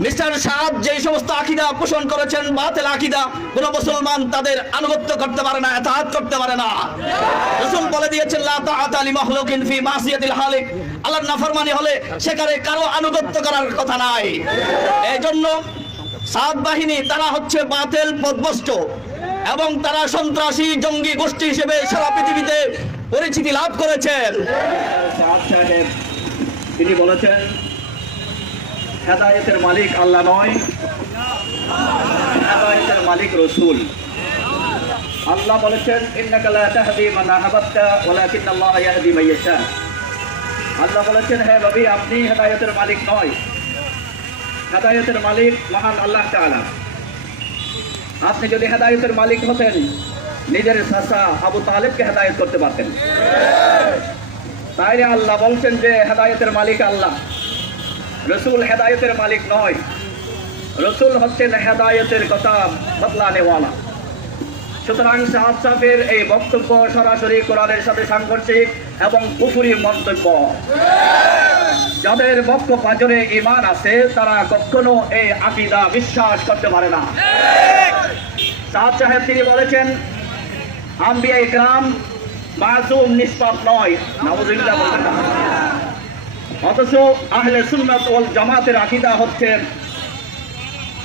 Mister সাদ যে সমস্ত আকীদা পোষণ করেছেন বাতিল আকীদা, কোন মুসলমান তাদের আনুগত্য করতে পারে না, ইতাআত করতে পারে না। রাসূল বলে দিয়েছেন লা তাআতা লি মাখলুকিন ফি মাসিয়াতিল খালিক, আল্লাহর নাফরমানি হলে সেখানে কারো আনুগত্য করার কথা নাই। এইজন্য সাদ বাহিনী তারা হচ্ছে বাতিল পথভ্রষ্ট এবং তারা সন্ত্রাসী জঙ্গি গোষ্ঠী হিসেবে সারা পৃথিবীতে পরিচিতি লাভ করেছেন। সাদ সাহেব তিনি বলেছেন হেদায়েতের মালিক আল্লাহ নয়, হেদায়েতের মালিক রাসূল। আল্লাহ বলেছেন ইন্নাকা লা তাহদি মান আহবাবতা ওয়ালাকিন্নাল্লাহা ইয়াহদি মান ইয়াশা। আল্লাহ বলেছেন হে নবী আপনি হেদায়েতের মালিক নয়, হেদায়েতের মালিক মহান আল্লাহ তাআলা। আপনি যদি হেদায়েতের মালিক হতেন নিজের চাচা আবু তালেবকে হেদায়েত করতে পারতেন। তাইলে আল্লাহ বলছেন যে হেদায়েতের মালিক আল্লাহ, রসুল হেদায়েতের মালিক নয়। রসুল হচ্ছেন হেদায়েতের কথা বদলানেওয়ালা। সুতরাং সাদ সাহেবের এই বক্তব্য সরাসরি কোরআনের সাথে সাংঘর্ষিক এবং কুফরি মন্তব্য। যাদের বক্ষ পাজরে ঈমান আছে তারা কখনো এই আকীদা বিশ্বাস করতে পারে না। সাদ সাহেব তিনি বলেছেন আম্বিয়া ইকরাম মাসুম নিষ্পাপ নয়, নাউযুবিল্লাহ বলতেন না। অথচ আহলে সুন্নাত ওয়াল জামাতের আকীদা হচ্ছে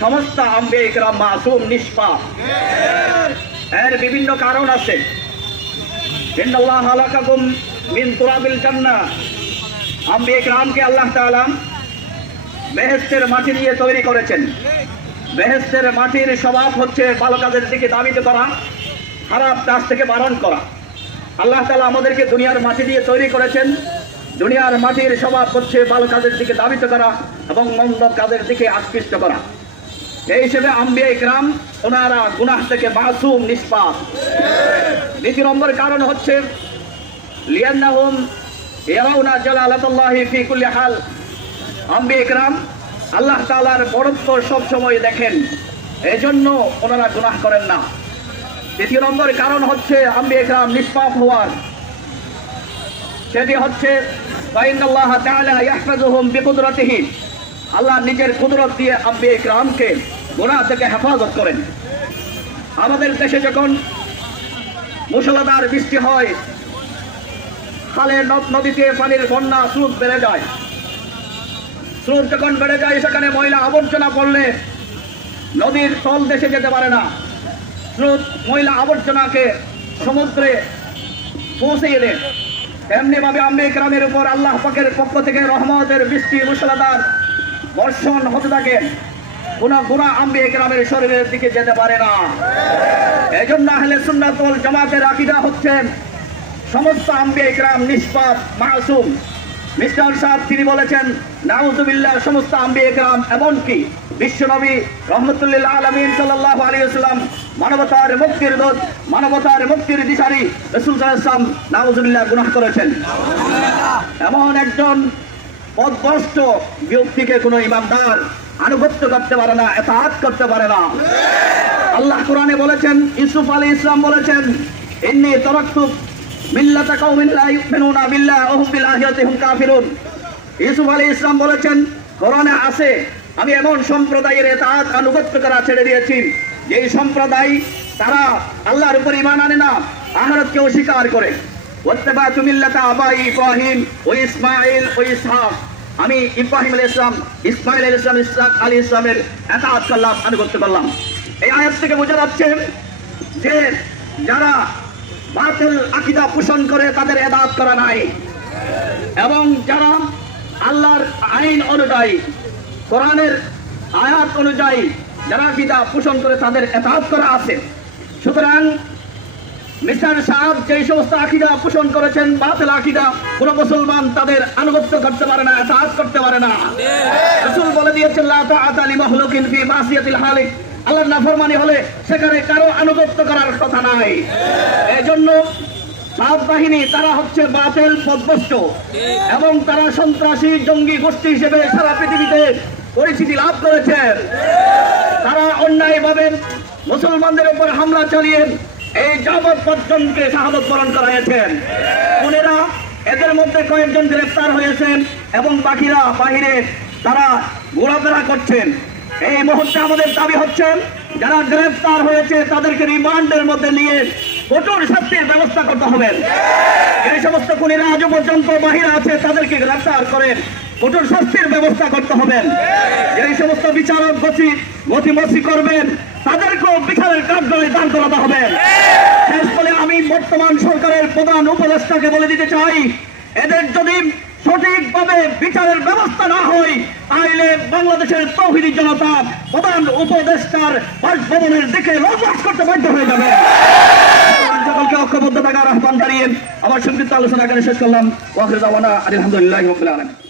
সমস্ত আম্বিয়া ইকরাম মাসুম নিষ্পাপ। এর বিভিন্ন কারণ আছে। ইন্নাল্লাহ খালাকাকুম মিন তুরাবিল জান্নাহ, আম্বিয়া ইকরামকে আল্লাহ তাআলা বেহেশতের মাটি দিয়ে তৈরি করেছেন। বেহেশতের মাটির স্বভাব হচ্ছে ভালো কাজের দিকে ধাবিত করা, খারাপ কাজ থেকে বারণ করা। আল্লাহ তাআলা আমাদেরকে দুনিয়ার মাটি দিয়ে তৈরি করেছেন। দুনিয়ার মাটির স্বভাব হচ্ছে ভালো কাজের দিকে ধাবিত করা এবং মন্দ কাজের দিকে আকৃষ্ট করা। এই হিসেবে আম্বিয়া ইকরাম ওনারা গুনাহ থেকে মাসুম নিষ্পাপ। দ্বিতীয় নম্বর কারণ হচ্ছে লিয়ান্নাহুম ইয়ারাউনা জালালাতুল্লাহি ফি কুল্লি হাল, আম্বিয়া ইকরাম আল্লাহ তাআলার বড়ত্ব সব সময় দেখেন, এজন্য ওনারা গুনাহ করেন না। তৃতীয় নম্বর কারণ হচ্ছে আম্বিয়া ইকরাম নিষ্পাপ হওয়ার, সেটি হচ্ছে ফাইনাল্লাহ তাআলা ইয়াহফাজুহুম বিকুদরাতিহি, আল্লাহ নিজের কুদরত দিয়ে আম্বিয়া ইকরামকে গুনাহ থেকে হেফাজত করেন। আমাদের দেশে যখন মুষলধার বৃষ্টি হয়, খালে নদীতে পানির বন্যা স্রোত বেড়ে যায়, স্রোত যখন বেড়ে যায় সেখানে ময়লা আবর্জনা পড়লে নদীর তল দেশে যেতে পারে না। স্রোত ময়লা আবর্জনাকে সমুদ্রে পৌঁছিয়ে দেয়। তেমনি ভাবে আম্বিয়া ইকরামের উপর আল্লাহ পাকের পক্ষ থেকে রহমতের বৃষ্টি মুষলধার বর্ষণ হতে থাকে, কোন গুনাহ আম্বিয়া ইকরামের শরীরের দিকে যেতে পারে না। এজন্য আহলে সুন্নাত ওয়াল জামাতের আকীদা হচ্ছে সমস্ত আম্বিয়া ইকরাম নিষ্পাপ মাসুম। মিস্টার সাদ তিনি বলেছেন নাউযুবিল্লাহ সমস্ত আম্বিয়া ইকরাম, এমনকি বিশ্বনবী রহমতুল্লিল আলামিন সাল্লাল্লাহু আলাইহি ওয়াসাল্লাম মানবতার মুক্তির দূত, মানবতার মুক্তির দিশারি রাসূল সাল্লাল্লাহু আলাইহি ওয়াসাল্লাম নাউযুবিল্লাহ গুনাহ করেছেন। এমন একজন পথভ্রষ্ট ব্যক্তিকে কোনো ইমানদার আনুগত্য করতে পারে না, ইতাআত করতে পারে না। আল্লাহ কোরআনে বলেছেন, ইউসুফ আলাইহিস সালাম বলেছেন ইন্নী তারাকতু মিল্লাতা কওমিন লা ইউমিনুনা বিল্লাহি ওয়া হুম বিল আখিরাতি হুম কাফিরুন। ইউসুফ আলাইহিস সালাম বলেছেন কোরআনে আছে আমি এমন সম্প্রদায়ের ইতাআত আনুগত্য করা ছেড়ে দিয়েছি যেই সম্প্রদায় তারা আল্লাহর উপর ঈমান আনে না, আখিরাতকে অস্বীকার করে। ওয়াত্তাবাতু মিল্লাতা আবাই ইব্রাহিম ওয়া ইসমাঈল ওয়া ইসহাক, আমি ইব্রাহিম আলাইহিস সালাম, ইসমাঈল আলাইহিস সালাম, ইসহাক আলাইহিস সালামের ইতাআত করলাম, আনুগত্য করলাম। এই আয়াত থেকে বোঝা যাচ্ছে যে যারা বাতিল আকীদা পোষণ করে তাদের ইতাআত করা নাই, এবং যারা আল্লাহর আইন অনুযায়ী কোরআনের আয়াত অনুযায়ী যারা আকীদা পোষণ করে তাদের ইতাআত করা আছে। সুতরাং মিস্টার সাদ যে সমস্ত আকীদা পোষণ করেছেন বাতিল আকীদা, কোন মুসলমান তাদের আনুগত্য করতে পারে না, ইতাআত করতে পারে না। রাসূল বলে দিয়েছেন লা তাআতা লি মাখলুকিন ফি মাসিয়াতিল খালিক, আল্লাহর নাফরমানি হলে সেখানে কারো আনুগত্য করার কথা নাই। এজন্য সাদ বাহিনী তারা হচ্ছে বাতিল পথভ্রষ্ট এবং তারা সন্ত্রাসী জঙ্গি গোষ্ঠী হিসেবে সারা পৃথিবীতে পরিচিতি লাভ করেছেন। তারা অন্যায়ভাবে মুসলমানদের উপর হামলা চালিয়ে এই যাবৎ পর্যন্তকে শাহাদত বরণ করাইছেন। খুনেরা এদের মধ্যে কয়েকজন গ্রেফতার হয়েছেন এবং বাকিরা বাহিরে তারা ঘোরাফেরা করছেন। এই মুহূর্তে আমাদের দাবি হচ্ছে যারা গ্রেফতার হয়েছে তাদেরকে রিমান্ডের মধ্যে নিয়ে কঠোর শাস্তির ব্যবস্থা করতে হবে। এই সমস্ত খুনিরা আজও পর্যন্ত বাহিরে আছে তাদেরকে গ্রেফতার করে কঠোর শাস্তির ব্যবস্থা করতে হবে। এই সমস্ত বিচারক গতিমসি করবেন তাদেরকেও বিচারের কার্যালয়ে দাঁড় করাতে হবে। শেষ বলে আমি বর্তমান সরকারের প্রধান উপদেষ্টাকে বলে দিতে চাই, এদের যদি সঠিকভাবে বিচারের ব্যবস্থা না হয় তাহলে বাংলাদেশের তৌহিদি জনতা প্রধান উপদেষ্টার বাসভবনের দিকে লঞ্চ করতে বাধ্য হয়ে যাবে। সকলকে ঐক্যবদ্ধ থাকার আহ্বান জানিয়ে আমার সংক্ষিপ্ত আলোচনা এখানে শেষ করলাম। ওয়া আখিরু দাওয়ানা আলহামদুলিল্লাহি রাব্বিল আলামিন।